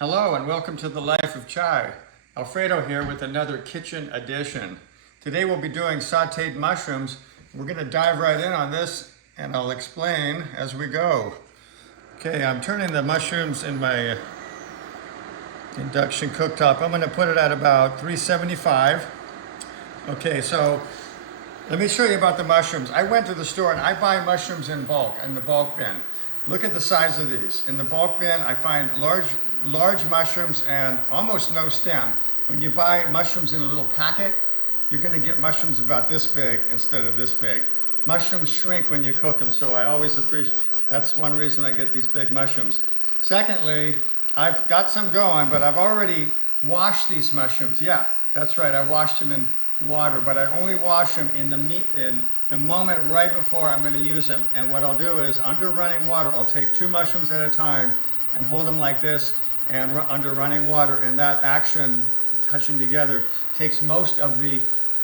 Hello and welcome to the Life of Chai. Alfredo here with another kitchen edition. Today we'll be doing sautéed mushrooms. We're going to dive right in on this and I'll explain as we go. Okay, I'm turning the mushrooms in my induction cooktop. I'm going to put it at about 375. Okay, so let me show you about the mushrooms. I went to the store and I buy mushrooms in bulk, in the bulk bin. Look at the size of these. In the bulk bin, I find large mushrooms and almost no stem. When you buy mushrooms in a little packet, you're gonna get mushrooms about this big instead of this big. Mushrooms shrink when you cook them, so I always appreciate, that's one reason I get these big mushrooms. Secondly, I've got some going, but I've already washed these mushrooms. Yeah, that's right, I washed them in water, but I only wash them in the moment right before I'm going to use them. And what I'll do is under running water, I'll take 2 mushrooms at a time and hold them like this and under running water, and that action touching together takes most of the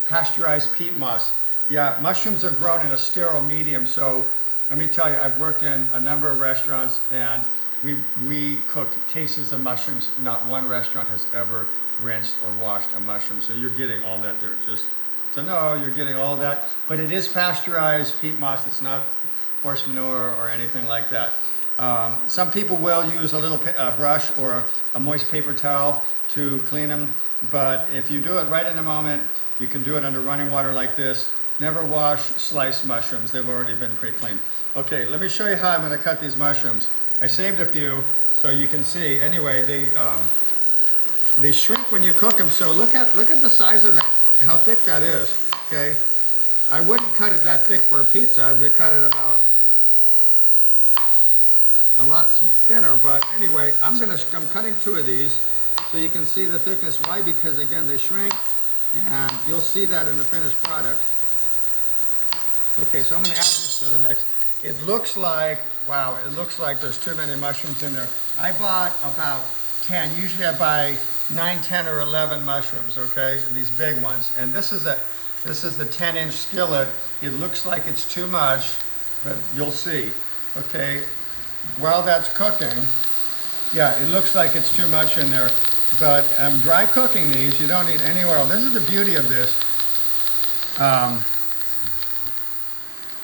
pasteurized peat moss. Yeah, mushrooms are grown in a sterile medium, so let me tell you, I've worked in a number of restaurants and we cook cases of mushrooms. Not one restaurant has ever rinsed or washed a mushroom. So you're getting all that dirt. Just to know, you're getting all that. But it is pasteurized peat moss. It's not horse manure or anything like that. Some people will use a little brush or a moist paper towel to clean them. But if you do it right in the moment, you can do it under running water like this. Never wash sliced mushrooms. They've already been pre-cleaned. Okay, let me show you how I'm going to cut these mushrooms. I saved a few so you can see. Anyway, they shrink when you cook them. So look at the size of that, how thick that is. Okay, I wouldn't cut it that thick for a pizza. I would cut it about a lot thinner. But anyway, I'm cutting 2 of these so you can see the thickness. Why? Because again, they shrink, and you'll see that in the finished product. Okay, so I'm going to add this to the mix. It looks like, wow, it looks like there's too many mushrooms in there. I bought about 10. Usually I buy 9, 10, or 11 mushrooms, okay? These big ones. And this is the 10-inch skillet. It looks like it's too much, but you'll see, okay? While that's cooking, yeah, it looks like it's too much in there, but I'm dry cooking these. You don't need any oil. This is the beauty of this.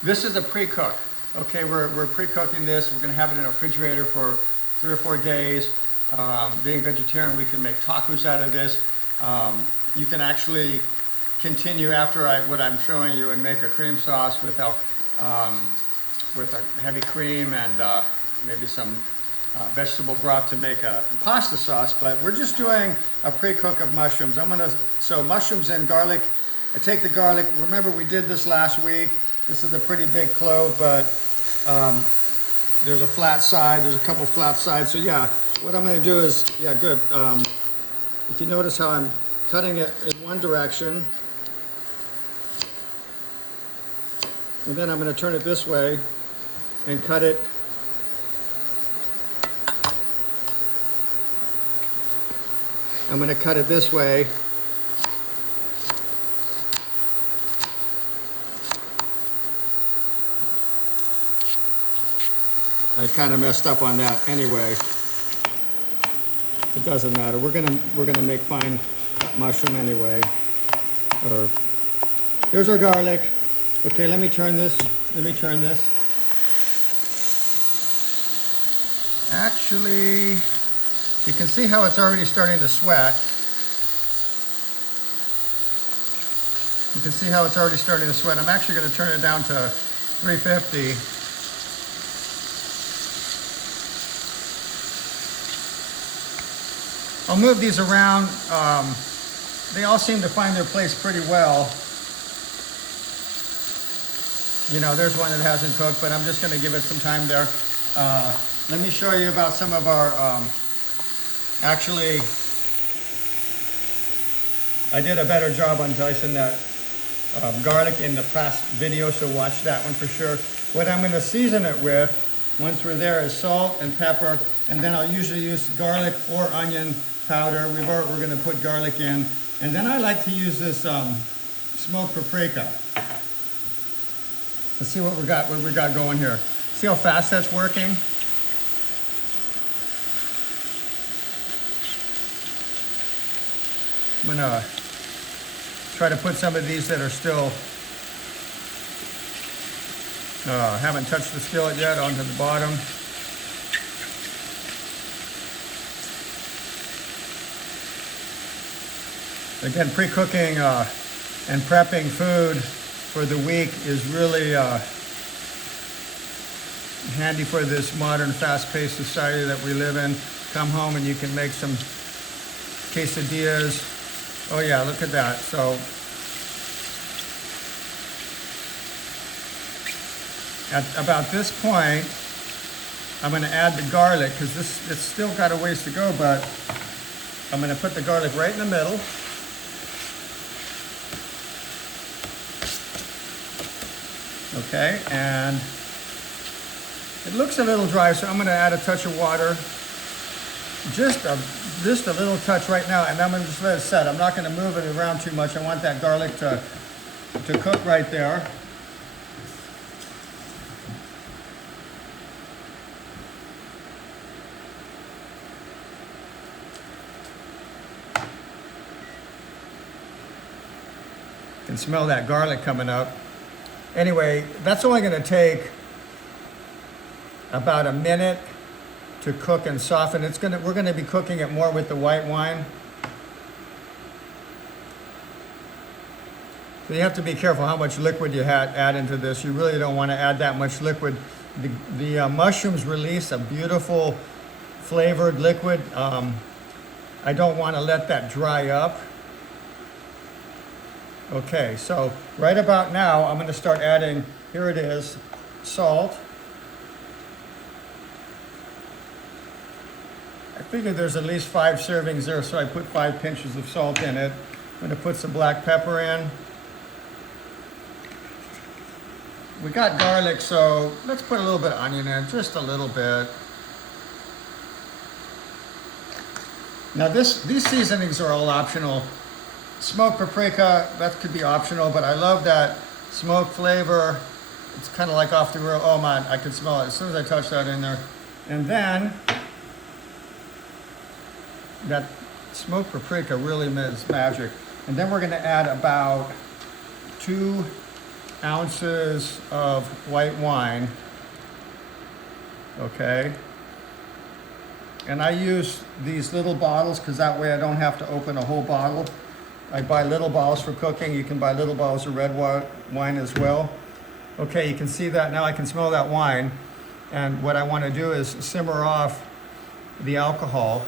This is a pre-cook. Okay, we're pre-cooking this. We're going to have it in a refrigerator for 3 or 4 days. Being vegetarian, we can make tacos out of this. You can actually continue after what I'm showing you and make a cream sauce with a heavy cream and maybe some vegetable broth to make a pasta sauce. But we're just doing a pre-cook of mushrooms. So mushrooms and garlic. I take the garlic. Remember, we did this last week. This is a pretty big clove, but there's a flat side. There's a couple flat sides. So yeah, what I'm going to do is, yeah, good. If you notice how I'm cutting it in one direction, and then I'm going to turn it this way and cut it. I'm going to cut it this way. I kind of messed up on that anyway. It doesn't matter. We're gonna make fine mushroom anyway. Here's our garlic. Okay, let me turn this. Actually, you can see how it's already starting to sweat. I'm actually going to turn it down to 350. I'll move these around. They all seem to find their place pretty well. You know, there's one that hasn't cooked, but I'm just going to give it some time there. Let me show you about some of our, actually, I did a better job on dicing that garlic in the past video, so watch that one for sure. What I'm going to season it with, once we're there, is salt and pepper, and then I'll usually use garlic or onion powder. We're going to put garlic in, and then I like to use this smoked paprika. Let's see what we got going here. See how fast that's working? I'm gonna try to put some of these that are still haven't touched the skillet yet onto the bottom. Again, pre-cooking and prepping food for the week is really handy for this modern fast-paced society that we live in. Come home and you can make some quesadillas. Oh yeah, look at that. So at about this point, I'm going to add the garlic because it's still got a ways to go, but I'm going to put the garlic right in the middle. Okay, and it looks a little dry, so I'm going to add a touch of water. Just a little touch right now, and I'm going to just let it set. I'm not going to move it around too much. I want that garlic to cook right there. You can smell that garlic coming up. Anyway, that's only going to take about a minute to cook and soften. We're going to be cooking it more with the white wine. So you have to be careful how much liquid you add into this. You really don't want to add that much liquid. The mushrooms release a beautiful flavored liquid. I don't want to let that dry up. Okay, so right about now, I'm going to start adding, here it is, salt. I figured there's at least 5 servings there, so I put 5 pinches of salt in it. I'm going to put some black pepper in. We got garlic, so let's put a little bit of onion in, just a little bit. Now these seasonings are all optional. Smoked paprika, that could be optional, but I love that smoke flavor. It's kind of like off the grill. Oh man, I can smell it as soon as I touch that in there. And then, that smoked paprika really is magic. And then we're gonna add about 2 ounces of white wine. Okay. And I use these little bottles because that way I don't have to open a whole bottle. I buy little bottles for cooking. You can buy little bottles of red wine as well. Okay, you can see that now. I can smell that wine. And what I want to do is simmer off the alcohol.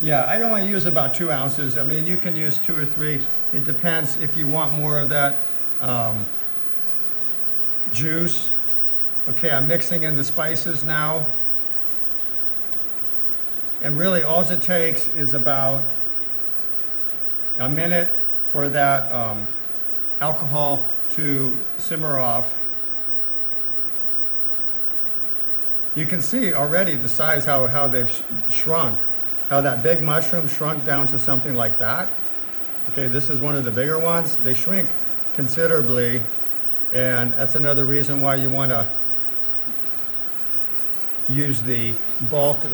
Yeah, I only use about 2 ounces. I mean, you can use 2 or 3. It depends if you want more of that juice. Okay, I'm mixing in the spices now. And really all it takes is about a minute for that alcohol to simmer off. You can see already the size, how they've shrunk, how that big mushroom shrunk down to something like that. Okay, this is one of the bigger ones. They shrink considerably, and that's another reason why you want to use the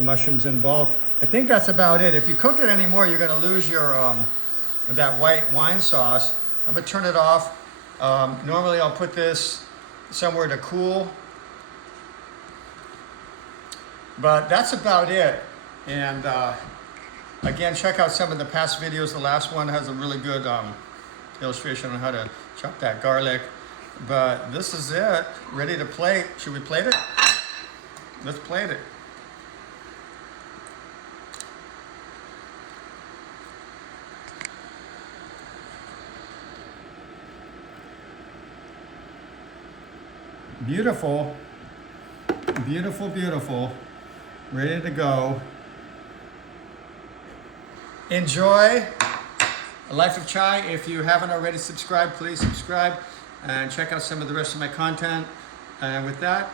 mushrooms in bulk. I think that's about it. If you cook it anymore, you're going to lose your that white wine sauce. I'm going to turn it off. Normally I'll put this somewhere to cool, but that's about it. And again, check out some of the past videos. The last one has a really good illustration on how to chop that garlic. But this is it, ready to plate. Should we plate it? Let's plate it. Beautiful, beautiful, beautiful. Ready to go. Enjoy A Life of Chai. If you haven't already subscribed, please subscribe and check out some of the rest of my content. And with that,